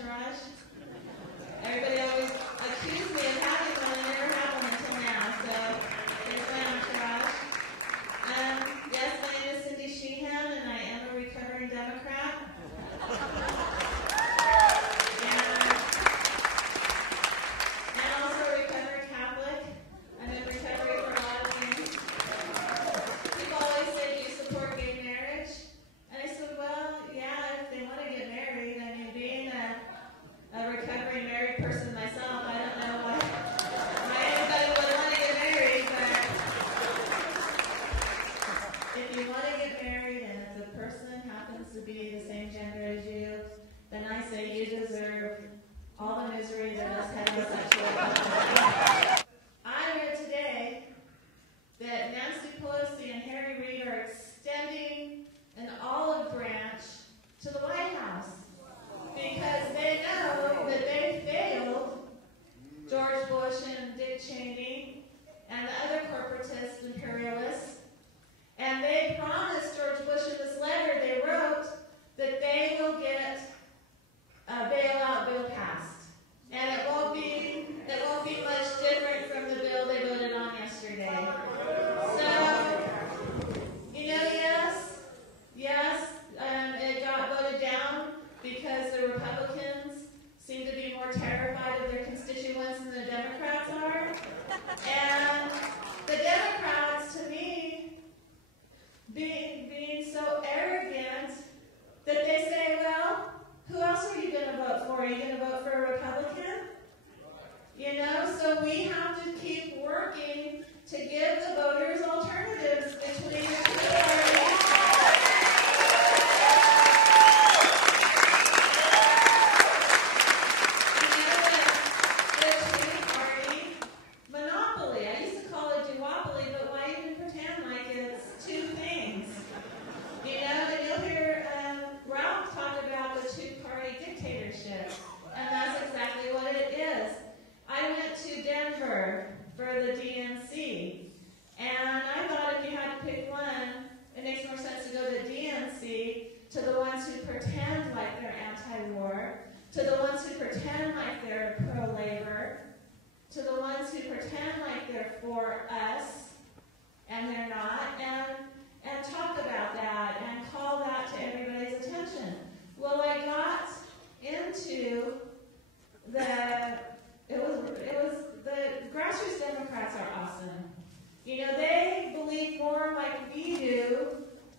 entourage. Everybody always accused me of having one, and never had one until now. So there's my entourage. Yes, my name is Sheehan, and I am a recovering Democrat. And also a recovering Catholic. I'm in recovery for a lot of things. People always say, do you support gay marriage? And I said, well, yeah, if they want to get married. I mean, being a recovering married person myself, I don't know why anybody would want to get married, but if you want to get married and if the person happens to be the same gender as you, then I say you deserve all the misery that us heterosexual couples. I read today that Nancy Pelosi and Harry Reid are extending an olive branch to the White House because they know that they failed George Bush and Dick Cheney and the other corporatist imperialists, and they promised George Bush in this letter they wrote that they will get a bailout bill passed. And it won't be much different from the bill they voted on yesterday. So, yes, it got voted down because the Republicans seem to be more terrified of their constituents than the Democrats are. And the Democrats, to me, being so arrogant that they say, well, who else are you going to vote for? Are you going to vote for a Republican? So we have to keep working to give the voters alternatives between the two parties. The two-party monopoly. I used to call it duopoly, but why even pretend like it's two things? And you'll hear Ralph talk about the two-party dictatorship, and that's exactly what it is. I went to Denver for the DNC, and I thought if you had to pick one, it makes more sense to go to DNC, to the ones who pretend like they're anti-war, to the ones who pretend like they're pro-labor, to the ones who pretend like they're for us, and they're not, and talk about that and call that to everybody's attention. Well, I got into the grassroots Democrats are awesome. They believe more like we do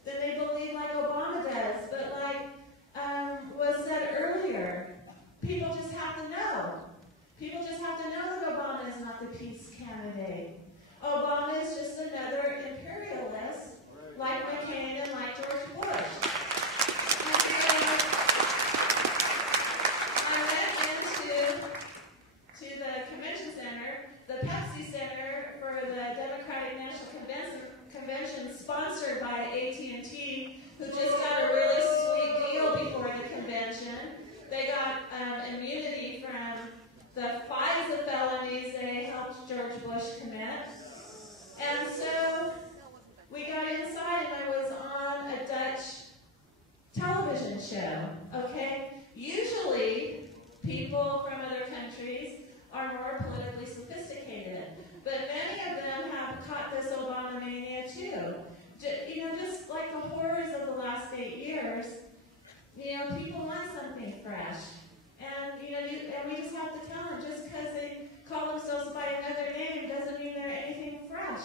than they believe like Obama does. But like was said earlier, people just have to know. People just have to know that Obama is not the peace candidate. Obama is just another imperialist, like McCain and like George Bush. I went into the convention center, the Pepsi Center for the Democratic National Convention, sponsored by AT&T, who just got a really sweet deal before the convention. They got immunity from the FISA felonies they helped George Bush commit. And so we got inside, and I was on a Dutch television show, okay? Usually, people from other countries are more politically sophisticated, but many of them have caught this Obama mania too. Just like the horrors of the last 8 years, people want something fresh. And, and we just have to tell them, just because they call themselves by another name doesn't mean they're anything fresh.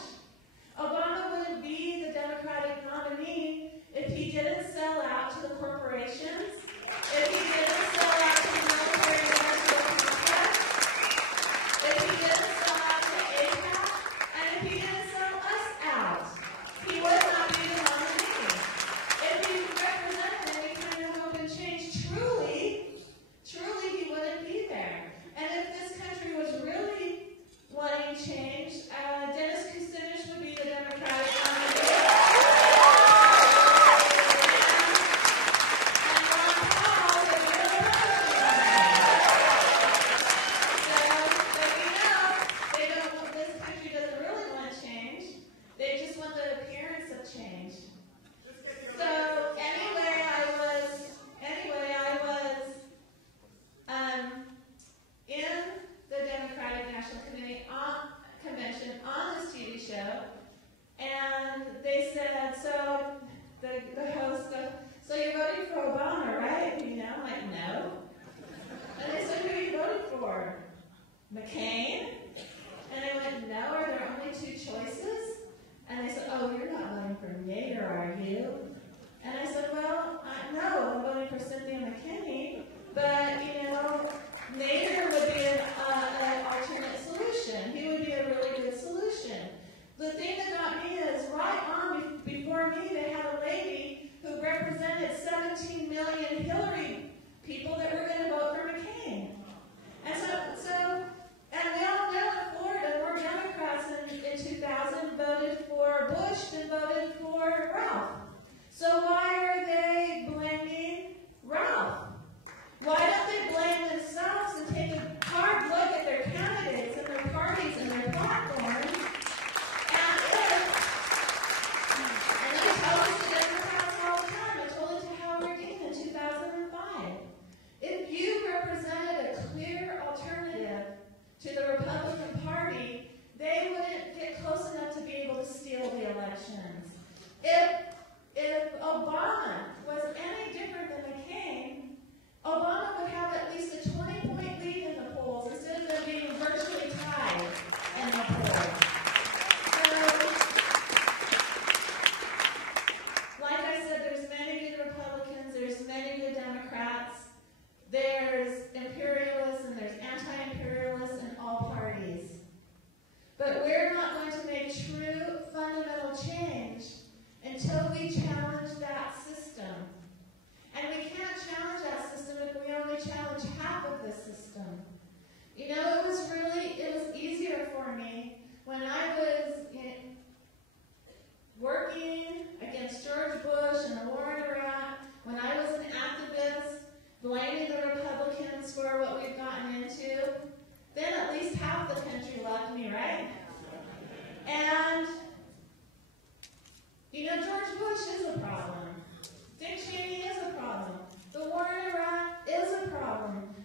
Obama wouldn't be the Democratic nominee if he didn't sell out to the corporations, if he didn't sell out to the military industrial complex, if he this system. You know, it was easier for me when I was working against George Bush and the war in Iraq, when I was an activist, blaming the Republicans for what we've gotten into. Then at least half the country loved me, right? And, you know, George Bush is a problem. Dick Cheney is a problem. The war in Iraq is a problem.